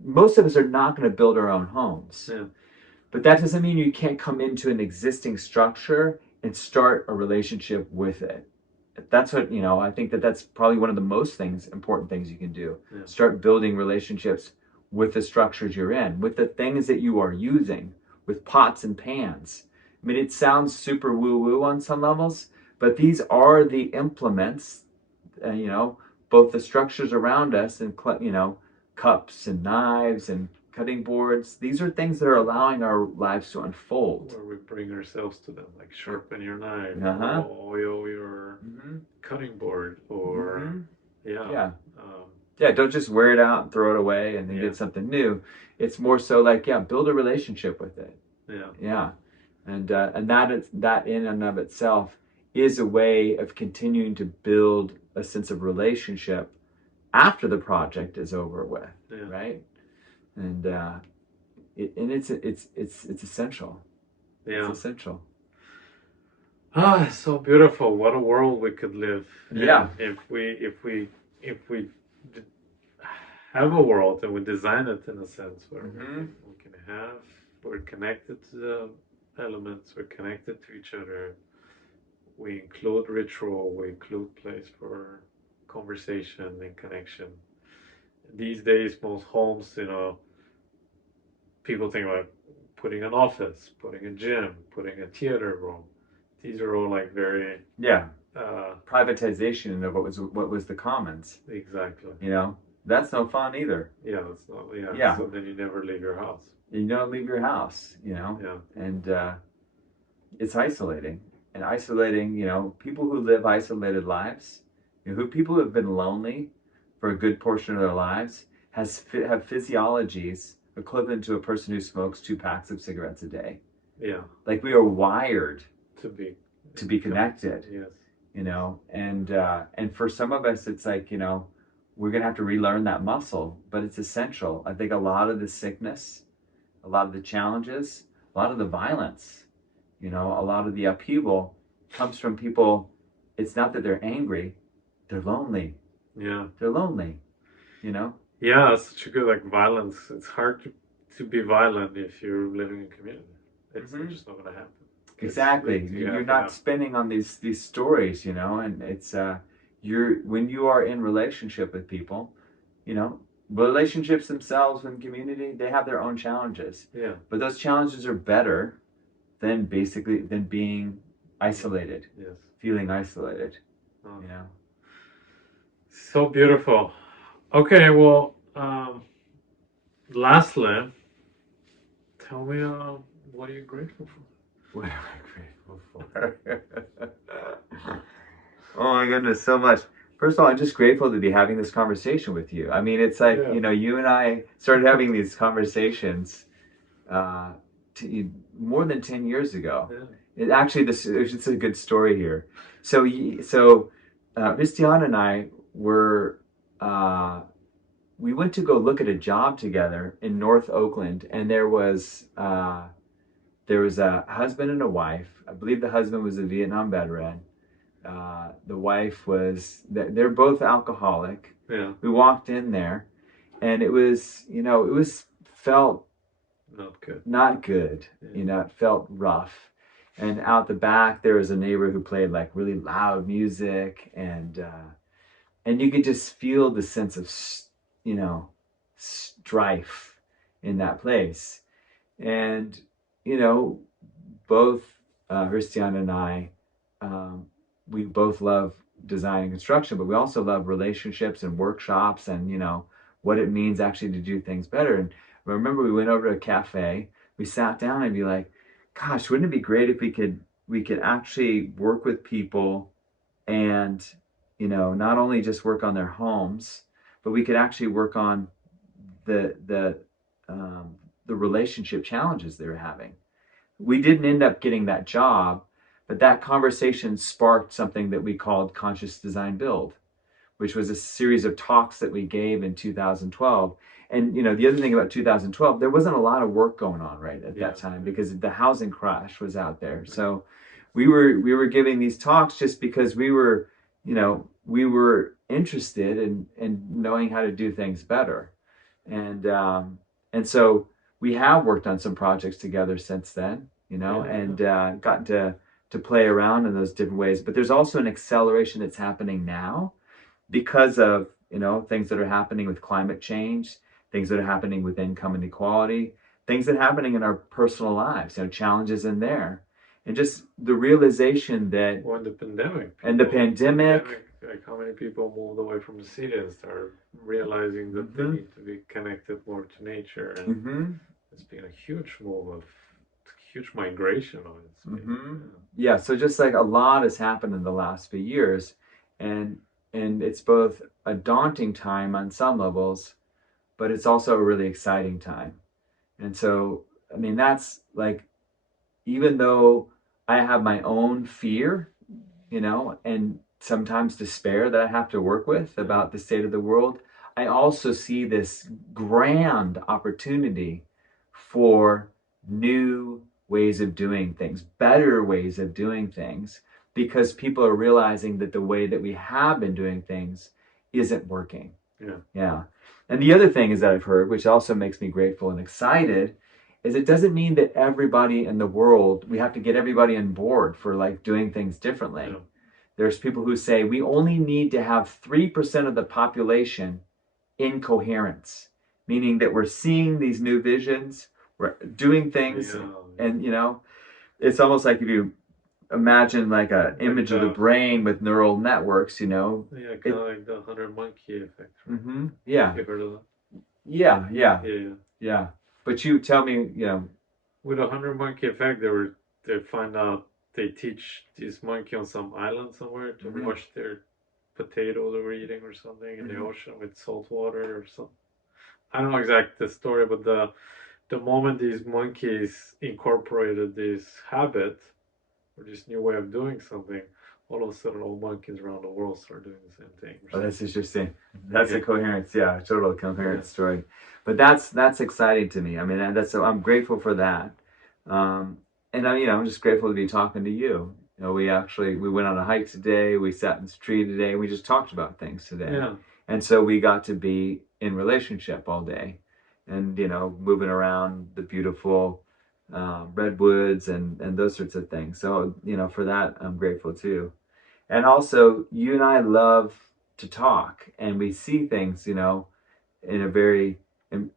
most of us are not going to build our own homes. Yeah. But that doesn't mean you can't come into an existing structure and start a relationship with it. That's what, I think that's probably one of the most important things you can do. Yeah. Start building relationships with the structures you're in, with the things that you are using, with pots and pans. I mean, it sounds super woo-woo on some levels, but these are the implements, both the structures around us and, cups and knives and cutting boards. These are things that are allowing our lives to unfold. Where we bring ourselves to them, like sharpen your knife, or oil your cutting board, or don't just wear it out and throw it away and then get something new. It's more so like build a relationship with it. And that in and of itself is a way of continuing to build a sense of relationship after the project is over with, right? And it's essential. Yeah, it's essential. It's so beautiful. What a world we could live. Yeah. If we have a world and we design it in a sense where we're connected to the elements, we're connected to each other. We include ritual, we include place for conversation and connection. These days, most homes, people think about putting an office, putting a gym, putting a theater room. These are all like very privatization of what was the commons. Exactly. You know, that's no fun either. Yeah, that's not. Yeah. Yeah. So then you never leave your house. You don't leave your house. You know. Yeah. And it's isolating. And isolating. You know, people who live isolated lives, people who have been lonely for a good portion of their lives, have physiologies equivalent to a person who smokes 2 packs of cigarettes a day. Yeah. Like we are wired to be connected. Yes. You know, and for some of us, it's like, we're gonna have to relearn that muscle, but it's essential. I think a lot of the sickness, a lot of the challenges, a lot of the violence, a lot of the upheaval comes from people. It's not that they're angry, they're lonely. Yeah. They're lonely, Yeah, it's such a good, like, violence. It's hard to be violent if you're living in community. It's just not gonna happen. Exactly. You're not spinning on these stories, and it's when you are in relationship with people, relationships themselves in community, they have their own challenges. Yeah. But those challenges are better than being isolated. Yes. Feeling isolated. Oh. So beautiful. Okay, well, lastly, tell me, what are you grateful for? What am I grateful for? Oh my goodness, so much. First of all, I'm just grateful to be having this conversation with you. I mean, it's like, you and I started having these conversations more than 10 years ago. Yeah. It's a good story here. So Hristiyan and I we went to go look at a job together in North Oakland, and there was a husband and a wife. I believe the husband was a Vietnam veteran. The wife they're both alcoholic. Yeah. We walked in there, and it felt not good. Yeah. It felt rough. And out the back, there was a neighbor who played like really loud music, and you could just feel the sense of, strife in that place. And, both Hristiyan and I, we both love design and construction, but we also love relationships and workshops and, what it means actually to do things better. And I remember we went over to a cafe, we sat down and be like, gosh, wouldn't it be great if we could actually work with people and, not only just work on their homes, but we could actually work on the relationship challenges they were having. We didn't end up getting that job, but that conversation sparked something that we called Conscious Design Build, which was a series of talks that we gave in 2012. And the other thing about 2012, there wasn't a lot of work going on right at that time because the housing crash was out there. So we were giving these talks just because we were interested in knowing how to do things better. And so we have worked on some projects together since then, and gotten to play around in those different ways. But there's also an acceleration that's happening now because of, things that are happening with climate change, things that are happening with income inequality, things that are happening in our personal lives, challenges in there. And just the realization that... Or the pandemic. Like how many people moved away from the city and started realizing that they need to be connected more to nature. And it's been a huge huge migration on it. Yeah, so just like a lot has happened in the last few years. And it's both a daunting time on some levels, but it's also a really exciting time. And so, I mean, that's like, even though I have my own fear, and sometimes despair that I have to work with about the state of the world, I also see this grand opportunity for new ways of doing things, better ways of doing things, because people are realizing that the way that we have been doing things isn't working. Yeah. And the other thing is that I've heard, which also makes me grateful and excited, is it doesn't mean that everybody in the world, we have to get everybody on board for like doing things differently. Yeah. There's people who say we only need to have 3% of the population in coherence, meaning that we're seeing these new visions, we're doing things, and it's almost like if you imagine like a image of the brain with neural networks, you know. Yeah, kind of like the 100 monkey effect. Mm-hmm. Yeah. You heard of that? Yeah. Yeah. But you tell me, you know. With a 100 monkey effect, they find out they teach these monkey on some island somewhere to Mhm. wash their potatoes they were eating or something in the ocean with salt water or something. I don't know exactly the story, but the moment these monkeys incorporated this habit or this new way of doing something, all of a sudden all monkeys around the world start doing the same thing. Oh, that's interesting. That's Yeah. a coherence, total coherent Yeah. story. But that's exciting to me. I mean, I'm grateful for that, and I'm just grateful to be talking to you. You know, we went on a hike today. We sat in this tree today. We just talked about things today, Yeah. and so we got to be in relationship all day, and moving around the beautiful redwoods and those sorts of things. So for that, I'm grateful too. And also, you and I love to talk, and we see things, in a very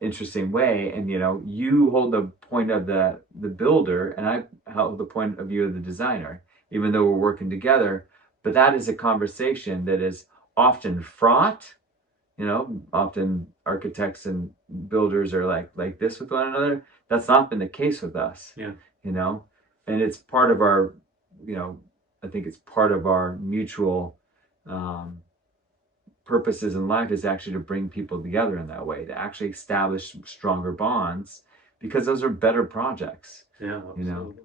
interesting way. And you hold the point of the builder, and I hold the point of view of the designer, even though we're working together. But that is a conversation that is often fraught. Often architects and builders are like this with one another. That's not been the case with us. Yeah. And it's part of our, I think it's part of our mutual um, purposes in life is actually to bring people together in that way, to actually establish stronger bonds, because those are better projects. Yeah, absolutely.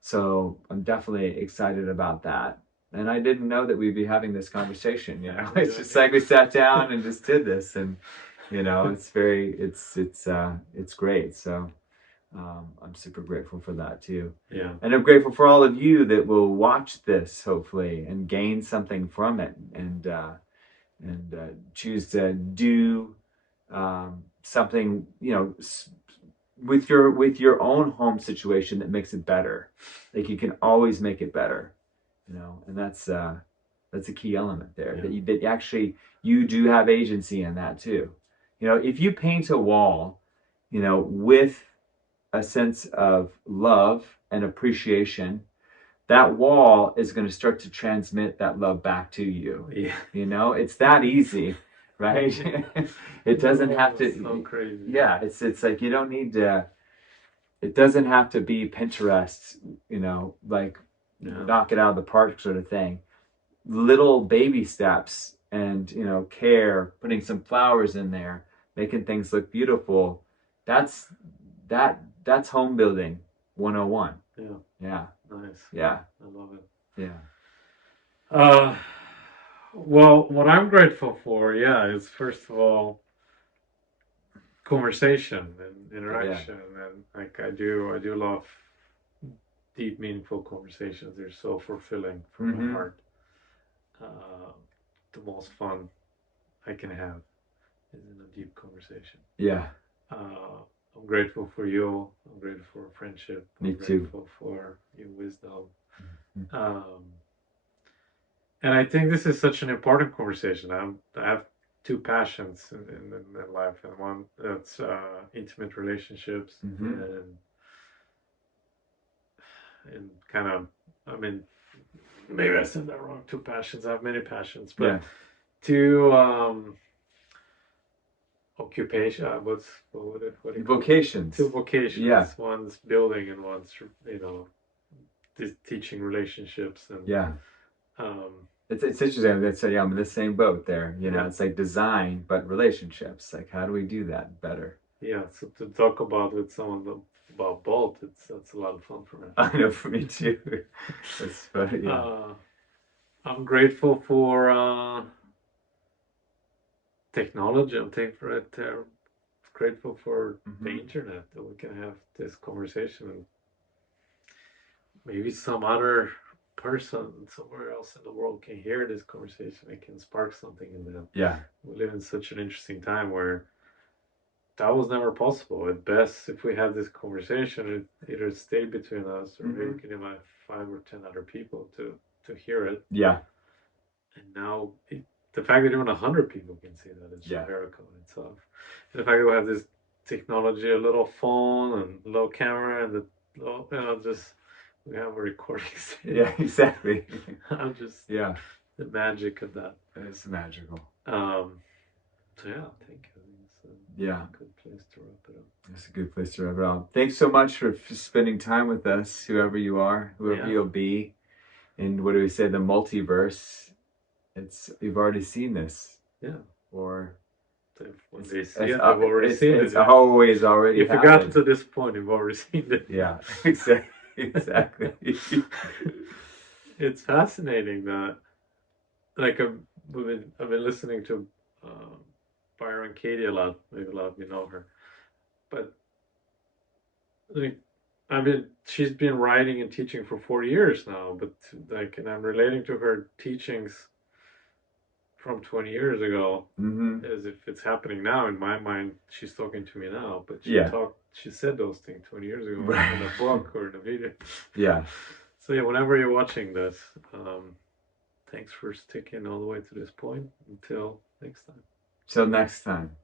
So I'm definitely excited about that. And I didn't know that we'd be having this conversation. It's just like we sat down and just did this, and it's great. So I'm super grateful for that too. Yeah. And I'm grateful for all of you that will watch this, hopefully, and gain something from it, and choose to do something, with your own home situation that makes it better. Like, you can always make it better, and that's a key element there. Yeah. That actually you do have agency in that too. If you paint a wall, with a sense of love and appreciation, that wall is going to start to transmit that love back to you. Yeah. It's that easy, right? It doesn't have to. So crazy. Yeah, it's like you don't need to. It doesn't have to be Pinterest, like knock it out of the park sort of thing. Little baby steps and care, putting some flowers in there, making things look beautiful. That's home building 101. Yeah. Nice. Yeah. I love it. Yeah. Well, what I'm grateful for, is first of all conversation and interaction, and like I do love deep, meaningful conversations. They're so fulfilling for my heart. The most fun I can have is in a deep conversation. Yeah. I'm grateful for you. I'm grateful for friendship. Me I'm too. grateful for your wisdom. And I think this is such an important conversation. I have two passions in life, and one that's intimate relationships, and kind of, I mean, maybe I said that wrong. Two passions. I have many passions, but two occupation. What do you call vocations. It? Two vocations. Yeah. One's building, and one's teaching relationships. And it's interesting. They said, I'm in the same boat there. It's like design, but relationships. Like, how do we do that better? Yeah. So to talk about with someone about both, that's a lot of fun for me. I know, for me too. That's funny. Yeah. I'm grateful for technology. I'm grateful for the internet, that we can have this conversation, and maybe some other person somewhere else in the world can hear this conversation. It can spark something in them. Yeah. We live in such an interesting time where that was never possible. At best, if we had this conversation, it either stayed between us, or maybe we can invite 5 or 10 other people to hear it. Yeah. And now, the fact that even 100 people can see that is a miracle in itself. And the fact that we have this technology, a little phone and a little camera, and just we have a recording. Yeah, exactly. I'm just Yeah, the magic of that. it's magical. So yeah, thank you. I think it's Yeah, a good place to wrap it up. it's a good place to wrap it up. Thanks so much for spending time with us, whoever you are, whoever Yeah. you'll be. And what do we say? The multiverse. You've already seen this, Yeah. or When it's they see it's, it, they've already seen it's it. always already If you got happened. to this point, you've already seen it. Yeah, exactly. It's fascinating that, like, I've been listening to Byron Katie a lot. Maybe a lot of you know her, but like, she's been writing and teaching for 40 years now. But like, and I'm relating to her teachings from 20 years ago Hmm. as if it's happening now. In my mind, she's talking to me now, but Yeah. she said those things 20 years ago Right. in a book or in a video. Yeah. So yeah, whenever you're watching this, thanks for sticking all the way to this point. Until next time. Till next time.